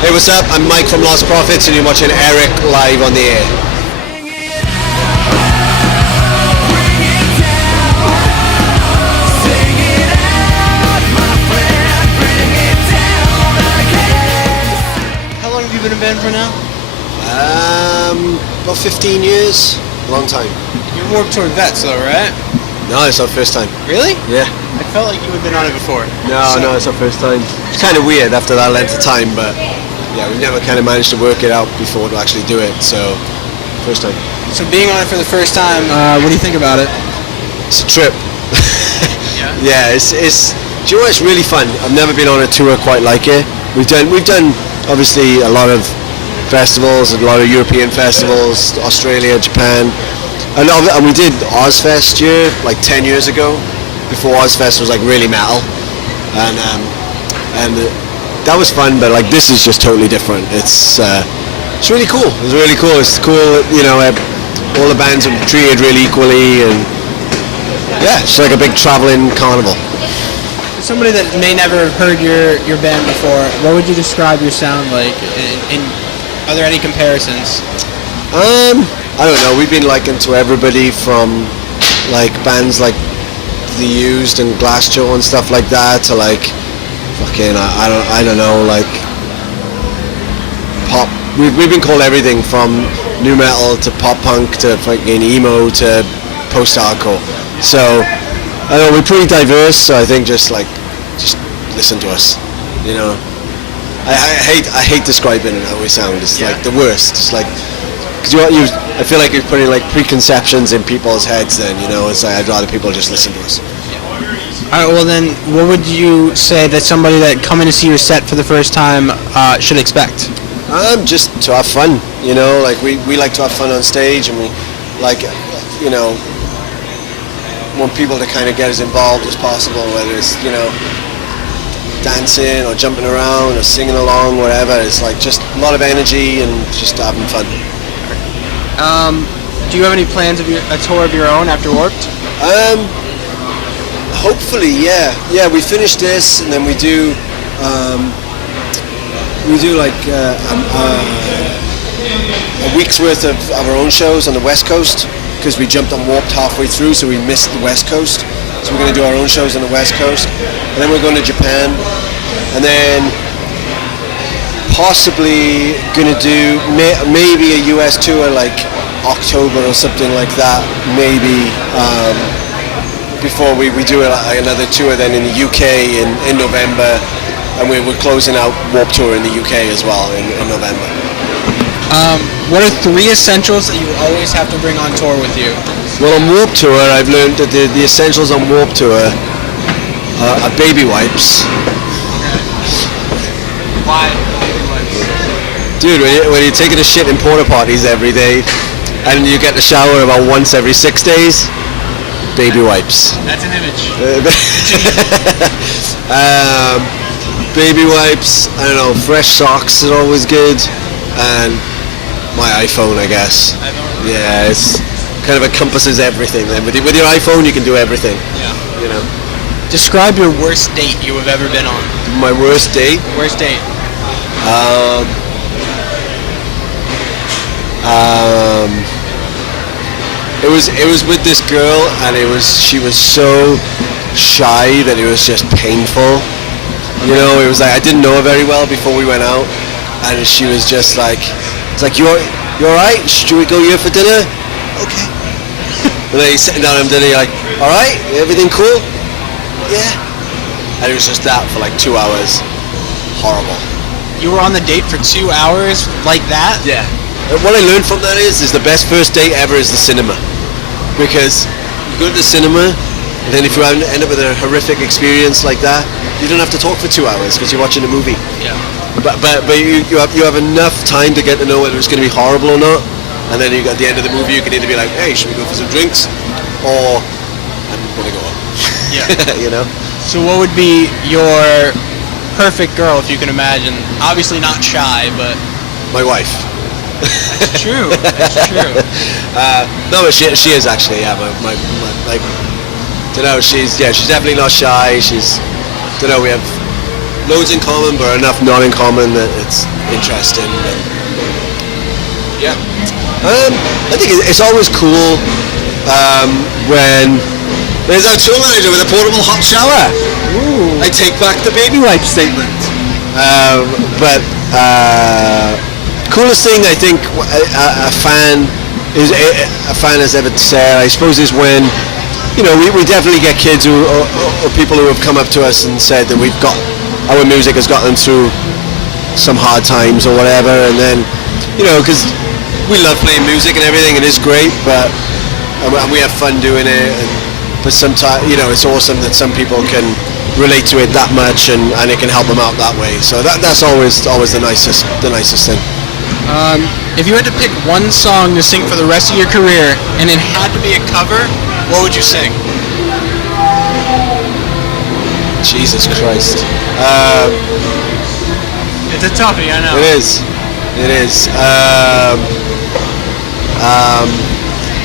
Hey, what's up? I'm Mike from Lost Prophets, and you're watching Eric live on the air. How long have you been in a band for now? About 15 years. Long time. You're Warped Tour vets though, right? No, it's our first time. Really? Yeah. I felt like you had been on it before. No, it's our first time. It's kind of weird after that length of time, but yeah, we've never kind of managed to work it out before to actually do it, so first time. So being on it for the first time, what do you think about it? It's a trip. Yeah? Yeah, it's do you know what, it's really fun. I've never been on a tour quite like it. We've done obviously a lot of festivals, a lot of European festivals, Australia, Japan, and we did Ozfest year like 10 years ago, before Ozfest was like really metal, and that was fun. But like this is just totally different. It's really cool. It's really cool. It's cool. You know, all the bands are treated really equally, and yeah, it's like a big traveling carnival. For somebody that may never have heard your band before, what would you describe your sound like? Are there any comparisons? I don't know. We've been likened to everybody from like bands like The Used and Glassjaw and stuff like that to like fucking I don't know, like pop. We've been called everything from nu metal to pop punk to fucking emo to post-hardcore. So I don't know, we're pretty diverse. So I think just listen to us, you know. I hate describing how we sound. It's like the worst. It's like because I feel like you're putting like preconceptions in people's heads. Then you know, it's like I'd rather people just listen to us. All right. Well, then, what would you say that somebody that coming to see your set for the first time should expect? Just to have fun. You know, like we like to have fun on stage, and we like, you know, want people to kind of get as involved as possible, whether it's, you know, dancing or jumping around or singing along, whatever. It's like just a lot of energy and just having fun. Do you have any plans of a tour of your own after Warped? Hopefully, yeah. Yeah, we finish this and then we do like a week's worth of our own shows on the West Coast, because we jumped on Warped halfway through, so we missed the West Coast. So we're going to do our own shows on the West Coast, and then we're going to Japan, and then possibly going to do maybe a US tour like October or something like that, maybe, before we do another tour then in the UK in November, and we're closing out Warped Tour in the UK as well in November. What are 3 essentials that you always have to bring on tour with you? Well, on Warped Tour, I've learned that the essentials on Warped Tour are baby wipes. Why baby wipes? Dude, when you're taking a shit in porta potties every day, and you get to shower about once every 6 days, baby wipes. That's an image. Baby wipes, I don't know, fresh socks is always good, and my iPhone, I guess. Yeah, it's kind of encompasses everything. Then with your iPhone, you can do everything. Yeah. You know. Describe your worst date you have ever been on. My worst date? Worst date. It was with this girl, and she was so shy that it was just painful. You know, it was like I didn't know her very well before we went out, and she was just like, it's like, you alright? Should we go here for dinner? Okay. And then he's sitting down at dinner, you're like, alright, everything cool? Yeah. And it was just that for like 2 hours. Horrible. You were on the date for 2 hours like that? Yeah. And what I learned from that is the best first date ever is the cinema. Because you go to the cinema, and then if you end up with a horrific experience like that, you don't have to talk for 2 hours because you're watching a movie. Yeah. But you have enough time to get to know whether it's going to be horrible or not, and then at the end of the movie you can either be like, hey, should we go for some drinks, or I'm going to go up. Yeah. You know. So what would be your perfect girl, if you can imagine? Obviously not shy, but my wife. That's true. That's true. No, but she is actually. Yeah, my like. She's definitely not shy. She's. We have loads in common, but enough not in common that it's interesting. But yeah, I think it's always cool when there's our tour manager with a portable hot shower. Ooh. I take back the baby wipe statement. But coolest thing I think a fan has ever said, I suppose, is when, you know, we definitely get kids or people who have come up to us and said that our music has got them through some hard times or whatever, and then, you know, because we love playing music and everything, it is great, and we have fun doing it, but sometimes, you know, it's awesome that some people can relate to it that much, and it can help them out that way. So that's always the nicest thing. If you had to pick one song to sing for the rest of your career, and it had to be a cover, what would you sing? Jesus Christ. It's a toughie, I know. It is.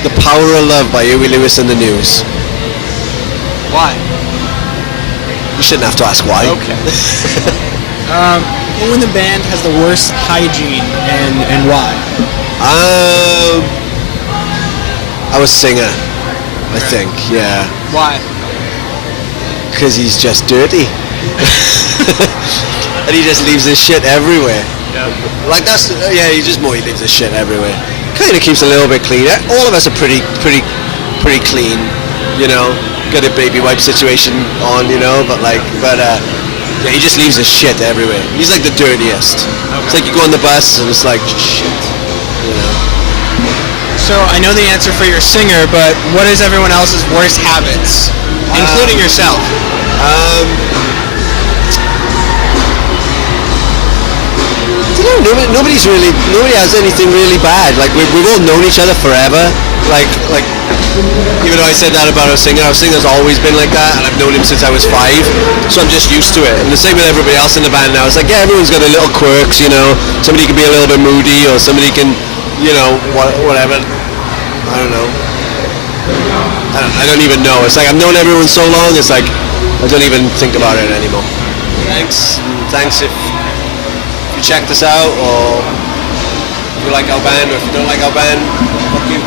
The Power of Love by Huey Lewis and the News. Why? You shouldn't have to ask why. Okay. Who in the band has the worst hygiene, and why? Our singer, I think, yeah. Why? Because he's just dirty. And he just leaves his shit everywhere. Yeah. Like he leaves his shit everywhere. Kind of keeps a little bit clean. All of us are pretty clean, you know. Got a baby wipe situation on, you know, but yeah, he just leaves his shit everywhere. He's like the dirtiest. Okay. It's like you go on the bus and it's like shit, you know. So I know the answer for your singer, but what is everyone else's worst habits, including yourself? Nobody has anything really bad. Like we've all known each other forever. Like even though I said that about our singer's always been like that, and I've known him since I was 5, so I'm just used to it. And the same with everybody else in the band now. It's like, yeah, everyone's got a little quirks, you know. Somebody can be a little bit moody, or somebody can, you know, whatever. I don't know. I don't even know. It's like I've known everyone so long. It's like I don't even think about it anymore. Thanks if you checked us out, or if you like our band, or if you don't like our band, fuck you.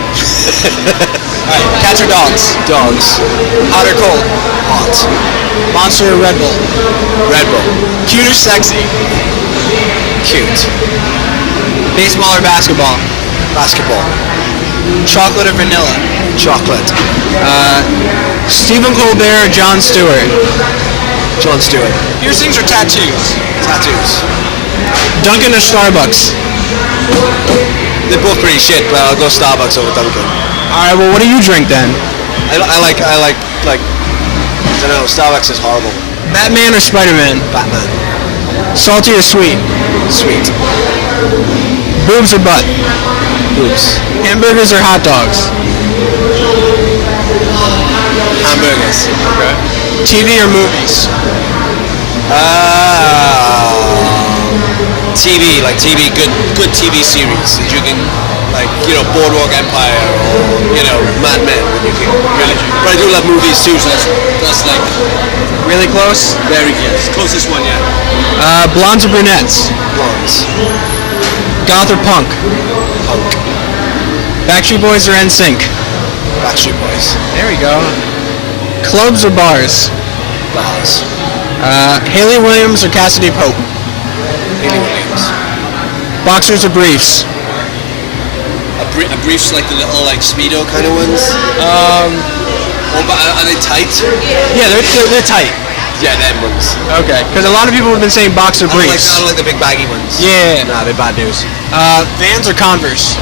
Alright, cats or dogs? Dogs. Hot or cold? Hot. Monster or Red Bull? Red Bull. Cute or sexy? Cute. Baseball or basketball? Basketball. Chocolate or vanilla? Chocolate. Stephen Colbert or Jon Stewart? Jon Stewart. Piercings or tattoos? Tattoos. Dunkin' or Starbucks? They're both pretty shit, but I'll go Starbucks over Dunkin'. Alright, well, what do you drink then? I like, I don't know, Starbucks is horrible. Batman or Spider-Man? Batman. Salty or sweet? Sweet. Boobs or butt? Boobs. Hamburgers or hot dogs? Hamburgers. Okay. TV or movies? TV, like TV, good TV series that you can, like, you know, Boardwalk Empire or, you know, Mad Men. You can really, but I do love movies too, so that's like really close. Very close. Closest one, yeah. Blondes or brunettes? Blondes. Goth or punk? Punk. Backstreet Boys or NSYNC? Backstreet Boys. There we go. Clubs or bars? Bars. Hayley Williams or Cassidy Pope? Hayley Williams. Boxers or briefs? A briefs, like the little, like, Speedo kind of ones? Are they tight? Yeah, they're tight. Yeah, them ones. Okay, because a lot of people have been saying boxer briefs. I don't like the big baggy ones. Yeah. Nah, they're bad news. Vans or Converse?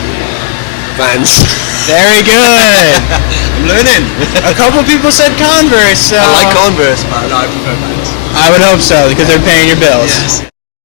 Vans. Very good. I'm learning. A couple people said Converse. I like Converse, but no, I prefer Vans. I would hope so, because they're paying your bills. Yes.